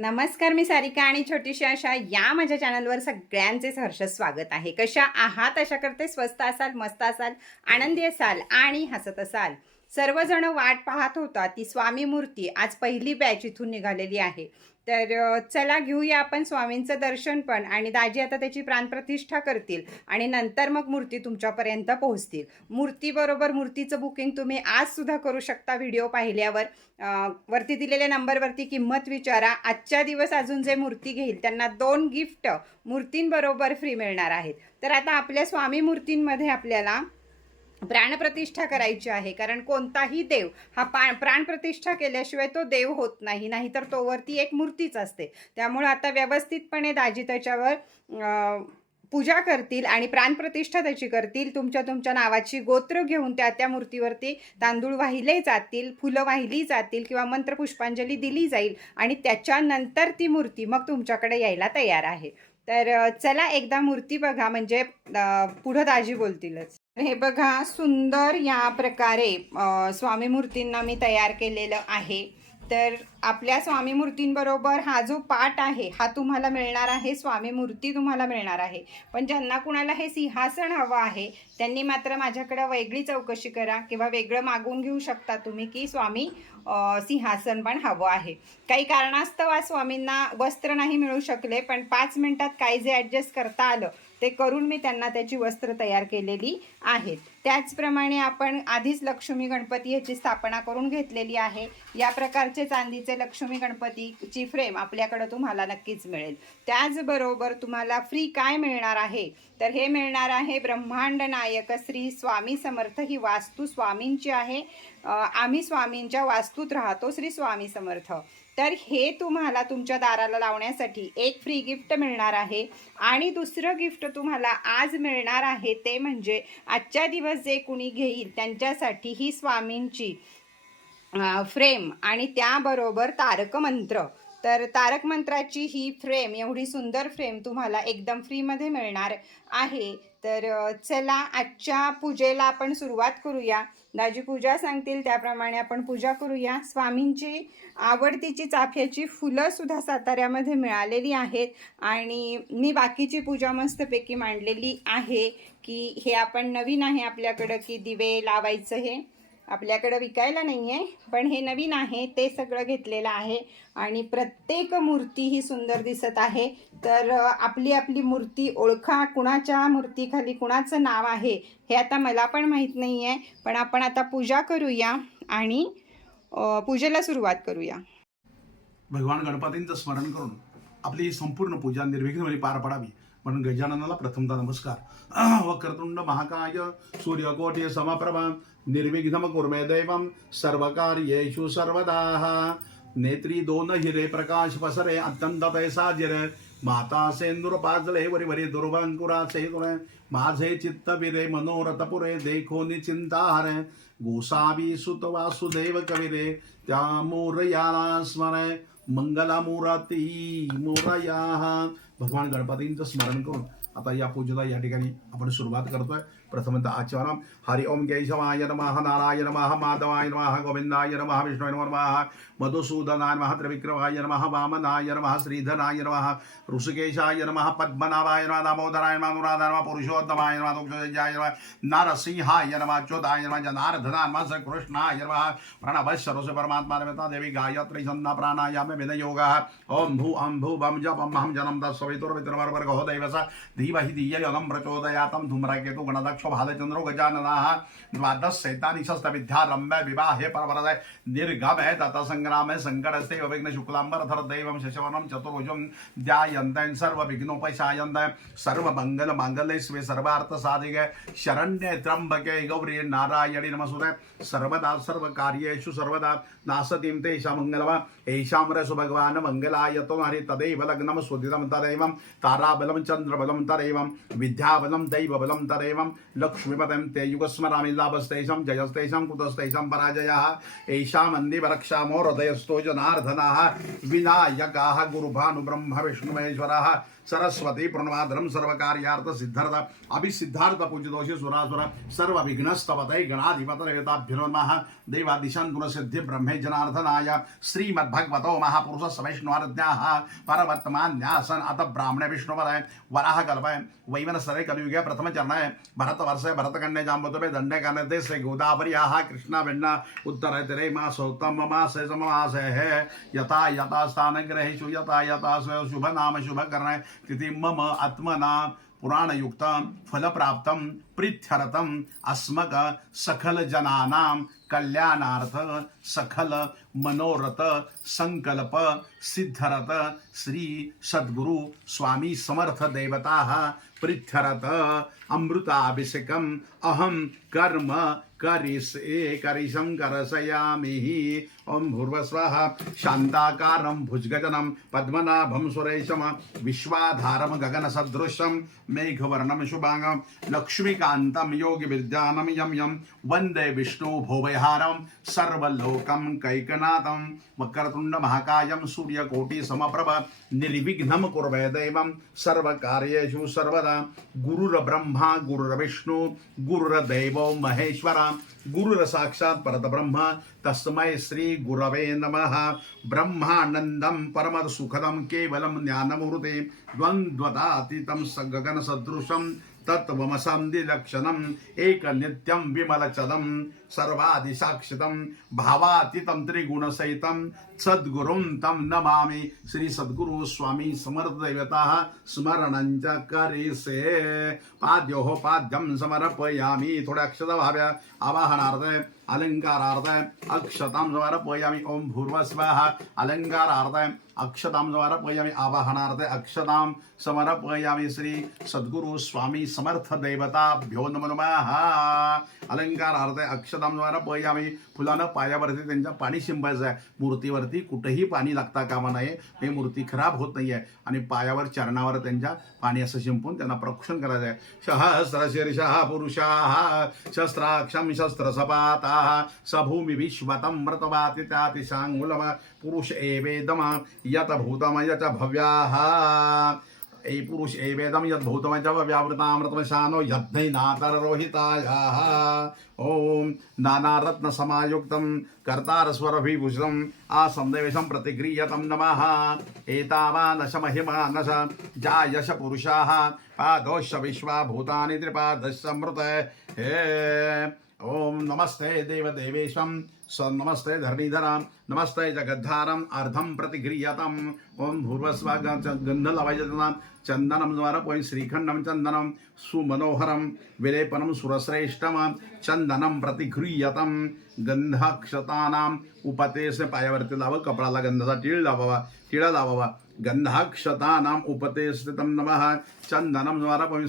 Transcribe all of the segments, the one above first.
नमस्कार मी सारिका आणि छोटीशी आशा या माझ्या चॅनलवर सगळ्यांचे हर्ष स्वागत आहे. कशा आहात? अशा करते. स्वस्त असाल मस्त असाल आनंदी असाल आणि हसत असाल. सर्वजण वाट पाहत होता ती स्वामी मूर्ती आज पहिली बॅच इथून निघालेली आहे. तर चला घेऊया आपण स्वामींचं दर्शन पण. आणि दाजी आता त्याची प्राणप्रतिष्ठा करतील. आणि नंतर मग मूर्ती तुमच्यापर्यंत पोहोचतील. मूर्तीबरोबर मूर्तीचं बुकिंग तुम्ही आजसुद्धा करू शकता व्हिडिओ पाहिल्यावर. वरती दिलेल्या नंबरवरती किंमत विचारा. आजच्या दिवस अजून जे मूर्ती घेईल त्यांना दोन गिफ्ट मूर्तींबरोबर फ्री मिळणार आहेत. तर आता आपल्या स्वामी मूर्तींमध्ये आपल्याला प्राणप्रतिष्ठा करायची आहे. कारण कोणताही देव हा पा प्राणप्रतिष्ठा केल्याशिवाय तो देव होत नाही. नाहीतर तोवरती एक मूर्तीच असते. त्यामुळं आता व्यवस्थितपणे दाजी त्याच्यावर पूजा करतील आणि प्राणप्रतिष्ठा त्याची करतील. तुमच्या तुमच्या नावाची गोत्र घेऊन त्या त्या मूर्तीवरती तांदूळ वाहिले जातील फुलं वाहिली जातील किंवा मंत्रपुष्पांजली दिली जाईल आणि त्याच्यानंतर ती मूर्ती मग तुमच्याकडे यायला तयार आहे. तर चला एकदा मूर्ती बघा. म्हणजे पुढं दाजी बोलतीलच. हे बघा सुंदर या प्रकारे स्वामी मूर्तींना मी तयार केलेलं आहे. तर आपल्या स्वामी मूर्तींबरोबर हा जो पाठ आहे हा तुम्हाला मिळणार आहे स्वामी मूर्ती तुम्हाला मिळणार आहे. पण ज्यांना कुणाला हे सिंहासन हवं आहे त्यांनी मात्र माझ्याकडं वेगळी चौकशी करा किंवा वेगळं मागून घेऊ शकता तुम्ही की स्वामी सिंहासन पण हवं आहे. काही कारणास्तव आज स्वामींना वस्त्र नाही मिळू शकले पण पाच मिनटात काय जे ॲडजस्ट करता आलं ते करून मी त्यांना त्याची वस्त्र तयार केलेली आहेत. त्याचप्रमाणे आपण आधीच लक्ष्मी गणपती ह्याची स्थापना करून घेतलेली आहे. या प्रकारचे चांदीचे लक्ष्मी गणपतीची फ्रेम आपल्याकडं तुम्हाला नक्कीच मिळेल. त्याचबरोबर तुम्हाला फ्री काय मिळणार आहे? तर हे मिळणार आहे ब्रह्मांड नायक श्री स्वामी समर्थ ही वास्तू स्वामींची आहे. आम्ही स्वामींच्या वास्तूत राहतो श्री स्वामी समर्थ. तर हे तुम्हाला तुमच्या दाराला लावण्यासाठी एक फ्री गिफ्ट मिळणार आहे. आणि दुसरं गिफ्ट तुम्हाला आज मिळणार आहे ते म्हणजे आजच्या दिवस जे कुणी घेईल त्यांच्यासाठी ही स्वामींची फ्रेम आणि त्याबरोबर तारकमंत्र तर तारक मंत्राची ही फ्रेम एवढी सुंदर फ्रेम तुम्हाला एकदम फ्रीमध्ये मिळणार आहे. तर चला आजच्या पूजेला आपण सुरुवात करूया. दाजी पूजा सांगतील त्याप्रमाणे आपण पूजा करूया. स्वामींची आवडतीची चाफ्याची फुलंसुद्धा साताऱ्यामध्ये मिळालेली आहेत आणि मी बाकीची पूजा मस्तपैकी मांडलेली आहे की हे आपण नवीन आहे आपल्याकडं की दिवे लावायचं हे. आपल्याकडं विकायला नाही आहे पण हे नवीन आहे ते सगळं घेतलेलं आहे आणि प्रत्येक मूर्ती ही सुंदर दिसत आहे. तर आपली आपली मूर्ती ओळखा कुणाच्या मूर्तीखाली कुणाचं नाव आहे हे आता मला पण माहीत नाही आहे पण आपण आता पूजा करूया आणि पूजेला सुरुवात करूया. भगवान गणपतींचं स्मरण करून आपली संपूर्ण पूजा निर्विघ्नपणे म्हणजे पार पडावी. म्हणून गजाननाला प्रथमतः नमस्कार. वक्रतुंड महाकाय सूर्यकोटी समप्रभा निर्विघ्नम कुर्मे सर्वकार्येषु सर्वदाः। नेत्री दोन हिरे प्रकाश पसरे अत्यंत पैसाजिरे। माता सेंदूर पाजले वरी वरी दुर्वांकुरा सेतुरे माझे चित्त विरे मनोरथ पुरे देखो निचिंता हरे गोसावी सुत वासुदेव कविरे त्या मोरयाला स्मरे। मंगला मोराती मोरया। भगवान गणपतींचं स्मरण करून आता या पूजेला या ठिकाणी आपण सुरुवात करतोय. प्रथमतः आचरण। हरि ओम केशवाय नमः। नारायण नमः। माधवाय नमः। गोविंदाय नमः। विष्णुय नमः मधुसूदनाय नमः। त्रिविक्रमाय नमः। वामनाय नमः। श्रीधराय नमः। ऋषिकेशाय नमः। पद्मनाभाय नमः। दामोदराय नमः। अनुराधाय नमः। पुरुषोत्तमाय नमः। दुग्धजयाय नमः। नरसिंहाय नमः। चोदाय नमः। जनार्दनाय नमः। श्रीकृष्णाय नमः। प्रणव सर्वस्य परमात्मा नमः देवी गायत्री छन्दा प्राणायाम विनयोगः। ओम भू अं भू बम जप अं हम जनम तत्सवितुर्वितुर्वर्गो दैवस। धीमहि धिययगं प्रचोदयातं। धूम्रकेतु गणदक्ष भालचन्द्रो गजाननाः द्वादश शैतानिशस्तविद्यारम्भे विवाहे परवरदय निर्गमे ततसङ्ग्रामे सङ्कटस्ते विघ्न शुक्लाम्बरधर दैवं शशवनं चतुर्भुजं ध्यायन्तं सर्वविघ्नोपशायन्तं सर्वमङ्गलमाङ्गल्ये स्वे सर्वार्थसाधिके शरण्ये त्र्यम्बके गौरी नारायणि नमस्ते सर्वदा सर्वकार्येषु सर्वदा नासतीं तेषां मङ्गलम एषां रसु भगवान् मङ्गलायतो हरि तदैव लग्नं सुदितं तदैवं ताराबलं चन्द्रबलं तदैवं विद्याबलं दैवबलं तदैवं लक्ष्मीपदं ते युगस्मरामि लाभस्तेषां जयस्तेषां पराजयः। एषा मन्दिरक्षामो जनार्दनाः। विनायकाः गुरुभानुब्रह्मविष्णुमहेश्वरः सरस्वती प्रणवाधरम सर्वकार्यार्थ सिद्धार्थ अभिसिद्धार्थ पूजितोषी सुरासुर सर्व विघ्नस्तपतै गणाधिपत देवताभ्यो नमः देवादिशान् गुणसिद्धि ब्रह्मे जनार्दनाय श्रीमद्भगवतो महापुरुष सवैष्णवारज्ञाः परवर्तमान्यासन अत ब्राह्मणे विष्णुपदय वराह कल्पय वैमन कलियुगे प्रथम भरतवर्षे भरतकण्डे वर्षे जाम्बुतपे दंडे कनते से गोदावर्याः कृष्णा भिन्ना उत्तर तिरे मासोत्तम मासे सममासे है यथा यथा स्थानग्रहेषु यथा यथा स्व शुभ नाम કૃતિમ મમ આત્મના પુરાણયુક્ત ફલપ્રાપ્તમ प्रीत्यर्थम् अस्मक सखल जनानां कल्याणार्थ सकल मनोरथ संकल्प सिद्धरथ श्री सद्गुरु स्वामी समर्थ देवता प्रीत्यरथ अमृताभिषेकम् अहं कर्म करिष्ये करिशं करसयामि ॐ भूर्वस्वः शान्ताकारं भुजगजनं पद्मनाभं सुरेशं विश्वाधारं गगनसदृशं मेघवर्णं शुभाङ्गं लक्ष्मीकान्तं योगिविद्यानं यं यं वन्दे विष्णु भोवहारं सर्वलोकं कैकनाथं वक्रतुण्डमहाकायं सूर्यकोटिसमप्रभ निर्विघ्नं कुर्वे दैवं सर्वकार्येषु सर्वदा गुरुर्ब्रह्मा गुरुर्विष्णु गुरुरदैवो महेश्वरा गुरुर साक्षात् परतब्रह्म तस्मै श्री गुरवे नमः। ब्रह्मानन्दं परमसुखदं केवलं ज्ञानमूर्ते द्वन्द्वदातीतं गगनसदृशं तत्त्वमसन्धिलक्षणम् एकनित्यं विमलचदं सर्वादिसाक्षितं भावातीतं त्रिगुणसहितं सद्गुरुं तं नमामि श्री सद्गुरु स्वामी समर्थदैवतः स्मरणं च पाद्योः पाद्यं समर्पयामि थोड्या अक्षतभाव्या आवाहनार्थ अलङ्कारार्थ अक्षतां समर्पयामि। ओम भूर्वस्वः अक्षताम द्वारा पयामी आवाहनार्थ अक्षतां समर्पयामि श्री सद्गुरु स्वामी समर्थ देवताभ्यो नमो नमः। अलंकारार्थ अक्षतां पयामी फुलानं पायावरती त्यांच्या पाणी शिंपायचं आहे मूर्तीवरती कुठेही पाणी लागता कामा नये. हे मूर्ती खराब होत नाही आहे आणि पायावर चरणावर त्यांच्या पाणी असं शिंपून त्यांना प्रक्षण करायचं आहे सहस्रशीर्षः पुरुषाः शस्त्राक्षं शस्त्रसपाताः सभूमि विश्वतं मृतवातितातिशाङ्गुलम पुरुष एवेदम यत भूतम च भव्याः। ए पुरुष एवेदम यद भूतम च व्यावृतामृतमशानो यज्ञैनातररोहितायाः। ॐ नानारत्नसमायुक्तं कर्तारस्वरभिभूषणम् आसन्देशं प्रतिगृह्यतं नमः। एतावानश महिमानश जायश पुरुषाः। पादोश विश्वा भूतानि त्रिपादश मृत हे ओम नमस्ते देवदेवेशं स नमस्ते धरणीधरां नमस्ते जगद्धारम। अर्धं प्रतिगृह्यतम्। ओम भूर्वस्वा गन्ध लावायचं त्यांना चंदनं द्वारा पोई श्रीखंडं चंदनं सुमनोहरं विलेपनं सुरश्रेष्ठं चंदनं प्रतिगृह्यतं गंधाक्षतानाम उपतेस पायावरती लावं कपडाला गंधाचा टीळ लावावा टिळा लावावा गन्धाक्षतानाम् उपते स्थितं नमः। चन्दनं वरपं पोई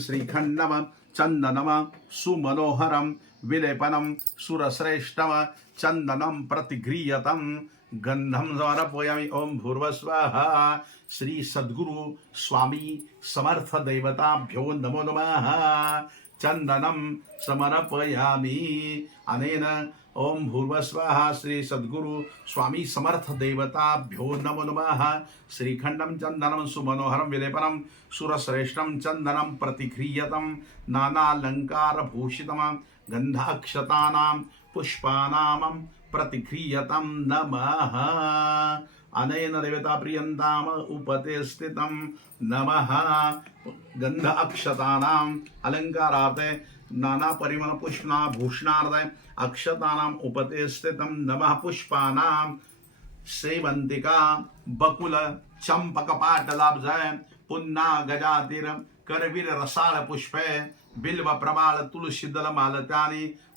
चन्दनम सुमनोहरं विलेपनं सुरश्रेष्ठम। चन्दनं प्रतिघ्रियतं गन्धं समर्पयामि ॐ भूर्वस्वाहा। श्री सद्गुरु स्वामी समर्थ देवताभ्यो नमो नमः। चन्दनं समर्पयामि। अनेन ओम भूर्वस्वाहा श्री सद्गुरु स्वामी समर्थ देवताभ्यो नमो नमः। श्रीखण्डं चन्दनं सुमनोहरं विलेपनं सुरश्रेष्ठं चन्दनं प्रतिगृह्यतं नानालङ्कारभूषितं गन्धाक्षतानां पुष्पानामं प्रतिघ्रियतं नमः। अनेन देवताप्रियन्ताम उपते स्थितं नमः। गन्ध अक्षतानाम् अलङ्कारात् नानापरिमलपुष्णा भूषणार्थ अक्षतानाम् उपते स्थितं नमः पुष्पानाम सेवंतिका बकुल चंपक पाटलाब्जय पुन्ना गजातीर करवीर रसाळ पुष्पे बिल्व प्रबाळ तुलसी दल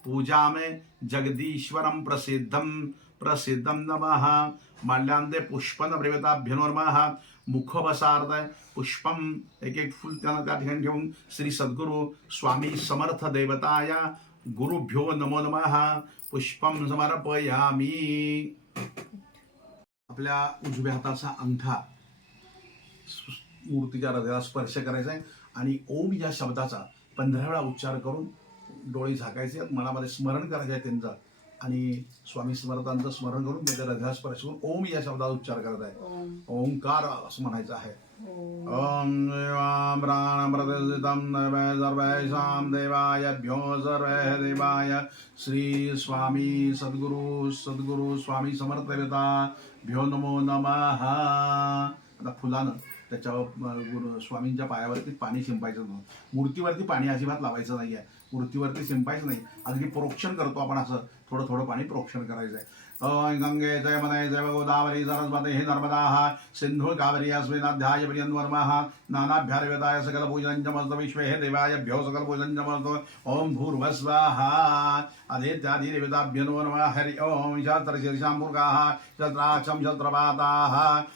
पूजा मे जगदीश्वरम प्रसिद्धम प्रसिद्धम नमः। माल्यान्ते पुष्पन मुखबसा अर्थ आहे पुष्पम एक एक फुल त्यांना त्या ठिकाणी ठेवून श्री सद्गुरु स्वामी समर्थ देवताया गुरुभ्यो नमो नमः। पुष्पम समर्पयामी। आपल्या उजव्या हाताचा अंगठा मूर्तीच्या हृदयाला स्पर्श करायचा आहे आणि ओम या शब्दाचा पंधरा वेळा उच्चार करून डोळे झाकायचे आहेत मनामध्ये स्मरण करायचं आहे त्यांचं. आणि स्वामी समर्थांचं स्मरण करून त्याच्या हृदयात स्पर्श करून ओम या शब्दाचा उच्चार करत आहे. ओंकार असं म्हणायचं आहे. ॐ देवां प्राणप्रतिष्ठितं नवे सर्वेषां देवायभ्यो सर्वे देवाय श्री स्वामी सद्गुरु सद्गुरु स्वामी समर्थ भ्यो नमो नमः. आता फुलानं त्याच्या गुरु स्वामींच्या पायावरती पाणी शिंपायचं मूर्तीवरती पाणी अजिबात लावायचं नाही आहे वृत्तीवरती शिंपायचं नाही. अगदी प्रोक्षण करतो आपण असं. थोडं थोडं पाणी प्रोक्षण करायचं आहे ओम गंगे जय मदय जय गोदावरी सरस्वती हे नर्मदा। सिंधु कावरी अस्मिनाध्याय पर्यन्वर्म। नानाभ्यारवेदाय सकल पूजनं च मस्तु विश्वे हे देवाय भ्यो सकल पूजनं च मस्तु ओम भूर्भस्वाहा। अधेत्यादि देवताभ्यो नमो। नमः हरि ओम। शस्त्रशीर्षां मुर्गाः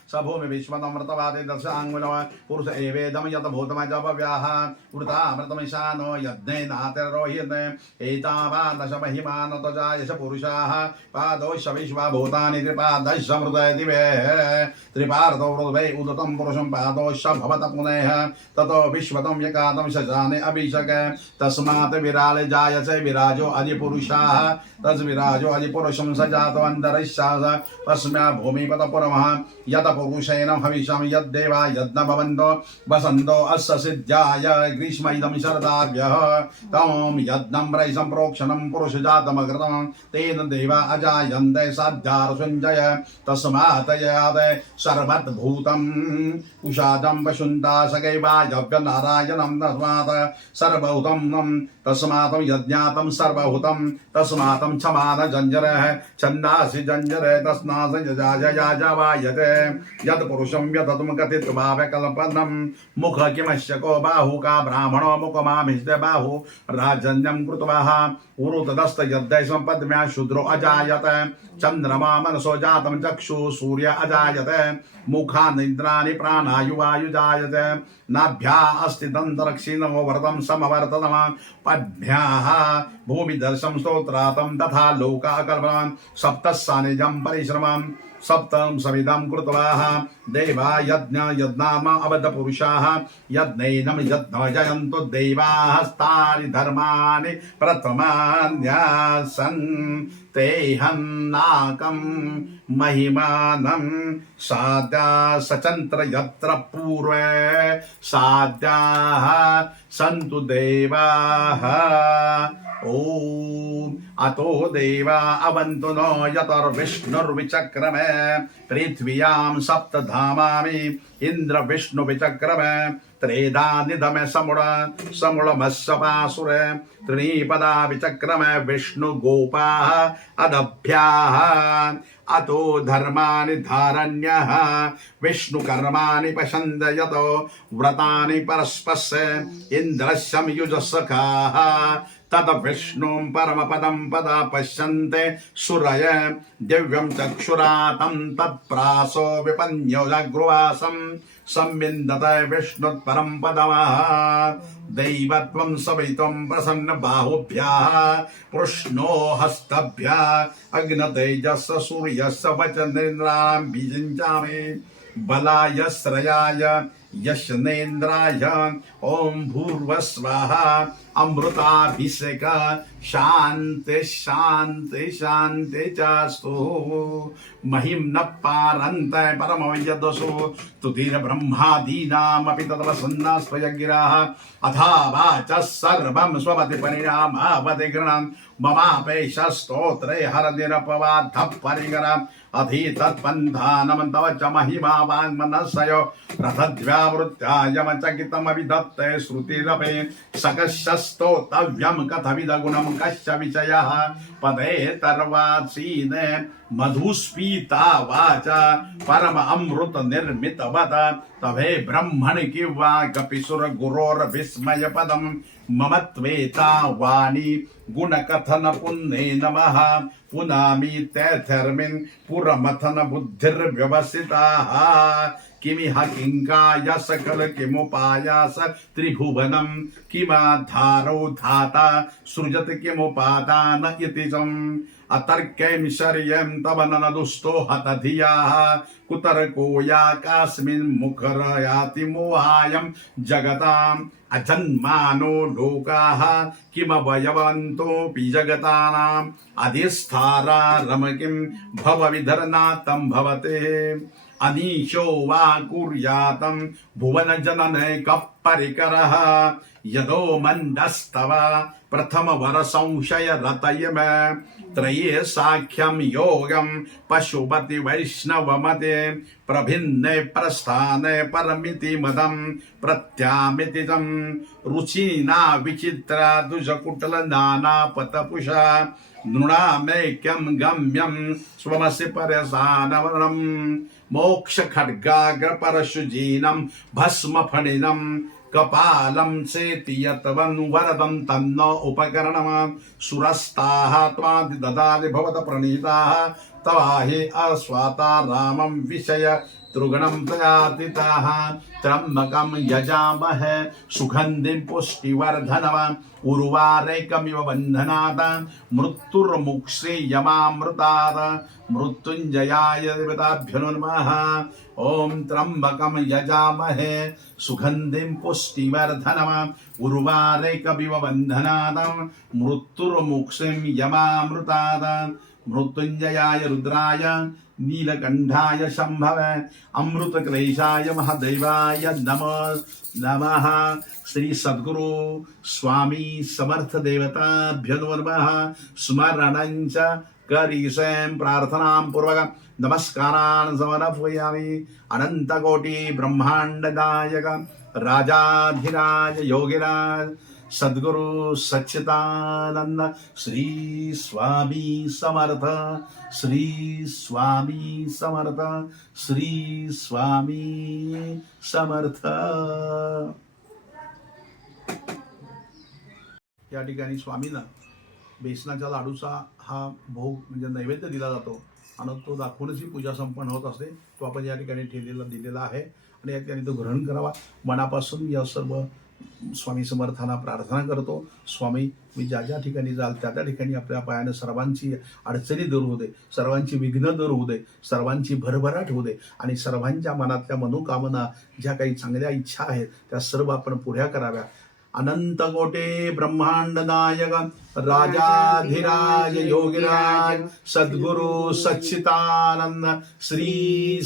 स भूमि विश्वतमृतवाते दशाङ्गुलव। पुरुष एवेदं यत भूतमजपव्याः। वृतामृतमिशानो यज्ञे नातिरोह्यते एतावादशमहिमानतजा यश पुरुषाः पादोश विश्वभूतानि त्रिपादश मृदय दिवे त्रिपार्धो उदतं पुरुषं पादोश भवत पुनः ततो विश्वतं यकातं शशाने अभिषक तस्मात् विराले जायसे विराजो अधिपुरुषाः तद्विराजो अधिपुरुषं स जातवन्तरिश्चास तस्म्या भूमिपत पुरमः यत पुरुषेण हविषं यद्देवा यद्न भवन्तो वसन्तो अस्य सिद्ध्याय ग्रीष्म इदं शरदाभ्यः तं यज्ञं रैसं प्रोक्षणं पुरुषजातमकृतं तेन देवा अजायन्त सन्धे साध्यासुञ्जय तस्मादयादय सर्वद्भूतम्। उषादं वसुन्दासगैवायव्यनारायणं तस्मात् सर्वहुतं नम् तस्मात् यज्ञातं सर्वहुतं तस्मातं क्षमान जञ्जरः छन्दासि जञ्जरे तस्मात् यजाजयाजवायते यत्पुरुषं यततुं कथित्वाव्यकल्पनं मुख किमश्यको बाहुका ब्राह्मणो मुखमामिष्ट बाहु राजन्यं कृत्वा। उरुतदस्त यद्दै सम्पद्म्या शूद्रो अजायत चन्द्रमा मनसो जातं चक्षु सूर्य अजायत मुखानिन्द्राणि प्राणायुवायु जायते नाभ्या अस्ति दन्तरक्षिणमो व्रतं समवर्ततम पद्भ्याः भूमिदर्शं स्तोत्रातं तथा लोकाकल्पनं सप्तः सानिजं परिश्रमं सप्तं समिदं कृतवाः। देवा यज्ञ यज्ञाम अबद्धपुरुषाः यज्ञैनं देवाः स्थानि धर्माणि प्रथमान्यासन्। तेहन्नाकं महिमानं साद्या सचन्त्र यत्र पूर्वे साद्याः सन्तु देवाः। ॐ। अतो देवा अवन्तु नो यतर्विष्णुर्विचक्रमे पृथ्व्यां सप्तधामामि इन्द्रविष्णुविचक्रमे त्रेधानिधमे समुळ समुळमस्सपासुरे त्रिणीपदा विचक्रमे विष्णुगोपाः अदभ्याः। अतो धर्माणि धारण्यः विष्णुकर्माणि पशन्द यतो व्रतानि परस्पस्य इन्द्रस्यं युजसखाः तद विष्णुं परमपदं पदा पश्यन्ते सुरय दिव्यं चक्षुरातं तत्प्रासो विपन्यो जगृवासं संविन्दत विष्णुत्परं पदमः दैवत्वं सवित्वं प्रसन्न बाहुभ्यः कृष्णो हस्तभ्यः अग्नतेजस्य सूर्यस्य वचनेन्द्राणां बीजिञ्चामि बलाय श्रयाय यशनेन्द्राय ॐ भूर्वस्वाहा अमृताभिषेक शांते शांते शांते चास्तु। महिं न पारन्त परमयदसु तुतिर्ब्रह्मादीनामपि तद्वसन्नास्त्वयगिराः अथा वाच सर्वं स्वपति परिणामावति गृणन् ममापेशस्तोत्रे हरनिरपवाद्धः परिगरम् अधि तत्पन्थानं तव च महिमा वाङ्मनसयो रथद्व्यावृत्यायमचकितमभिधत्ते श्रुतिरपे श्रुतीरपे सकशस्तोतव्यम कथविदगुणं कश्च विषयः पदे तर्वासीन मधुस्पीता वाचा परम अमृत निर्मितवत तभे ब्रह्मणि किंवा कपिसुर गुरोर्विस्मय पदम मम त्वेता वाणी गुणकथन पुण्ये नमः पुनामी तैथर्मिन् पुरमथन बुद्धिर्व्यवसिताः किमिह किङ्काय सकल किमुपायास त्रिभुवनम् किमाधारौ धाता सृजत किमुपादान इति चम् अतर्क्यं शर्यं तव ननदुष्टो हतधियाः। कुतर्को याकास्मिन् मुखरयाति मोहायं जगताम्। अजन्मानो लोकाः किमवयवन्तोऽपि जगतानाम्। अधिस्थारा रमकिं भवविधरनातं भवते। अनीशो वा कुर्यातं भुवनजननैकः परिकरः। यदो मन्दस्तव प्रथमवरसंशय रतयम त्रये साख्यं योगं पशुपति वैष्णवमते। प्रभिन्ने प्रस्थाने परमिति मदं प्रत्यामितितम। रुचिना विचित्रा दुजकुटल नानापतपुषा। नृणामेक्यं गम्यं स्वमसि परसानवरणम् मोक्षखड्गाग्रपरशुजीनं भस्मफणिनं कपालं चेति यत्वनुवरदं तन्न उपकरणम् सुरस्ताः त्वादि ददाति भवत प्रणीताः तवाहि अस्वाता रामं विषय तृगणं प्रयातिताः त्र्यम्बकं यजामहे सुगन्धिं पुष्टिवर्धनवान्। उर्वारेकमिव बन्धनात् मृत्युर्मुक्षे यमामृतात्। मृत्युञ्जयाय देवताभ्यो ॐ त्र्यम्बकं यजामहे सुगन्धिं पुष्टिवर्धनवान्। उर्वारेकमिव बन्धनात् मृत्युर्मुक्षिं यमामृतात्। मृत्युञ्जयाय रुद्राय। नीलकण्ठाय शम्भव अमृतक्लेशाय महदैवाय नमः नमः। श्री सद्गुरु स्वामी समर्थ देवताभ्यो स्मरणञ्च करिष्यं प्रार्थनां पूर्वकं नमस्कारान् समर्पयामि। अनन्तकोटिब्रह्माण्डदायक राजाधिराज योगिराज सद्गुरु सच्चिदानंद श्री स्वामी समर्थ श्री स्वामी समर्थ श्री स्वामी समर्थ. या ठिकाणी स्वामींना बेसनाच्या लाडूचा हा भोग म्हणजे नैवेद्य दिला जातो आणि तो दाखवूनच ही पूजा संपन्न होत असते. तो आपण या ठिकाणी ठेवलेला दिलेला आहे. आणि या ठिकाणी तो ग्रहण करावा. मनापासून या सर्व स्वामी समर्थांना प्रार्थना करतो. स्वामी मी ज्या ज्या ठिकाणी जाल त्या त्या ठिकाणी आपल्या पायानं सर्वांची अडचणी दूर होऊ दे सर्वांची विघ्न दूर होऊ दे सर्वांची भरभराट होऊ दे आणि सर्वांच्या मनातल्या मनोकामना ज्या काही चांगल्या इच्छा आहेत त्या सर्व आपण पुऱ्या कराव्या. अनंत कोटे ब्रह्मांड नायक राजाधिराज योगिराज सद्गुरु सच्चितानंद श्री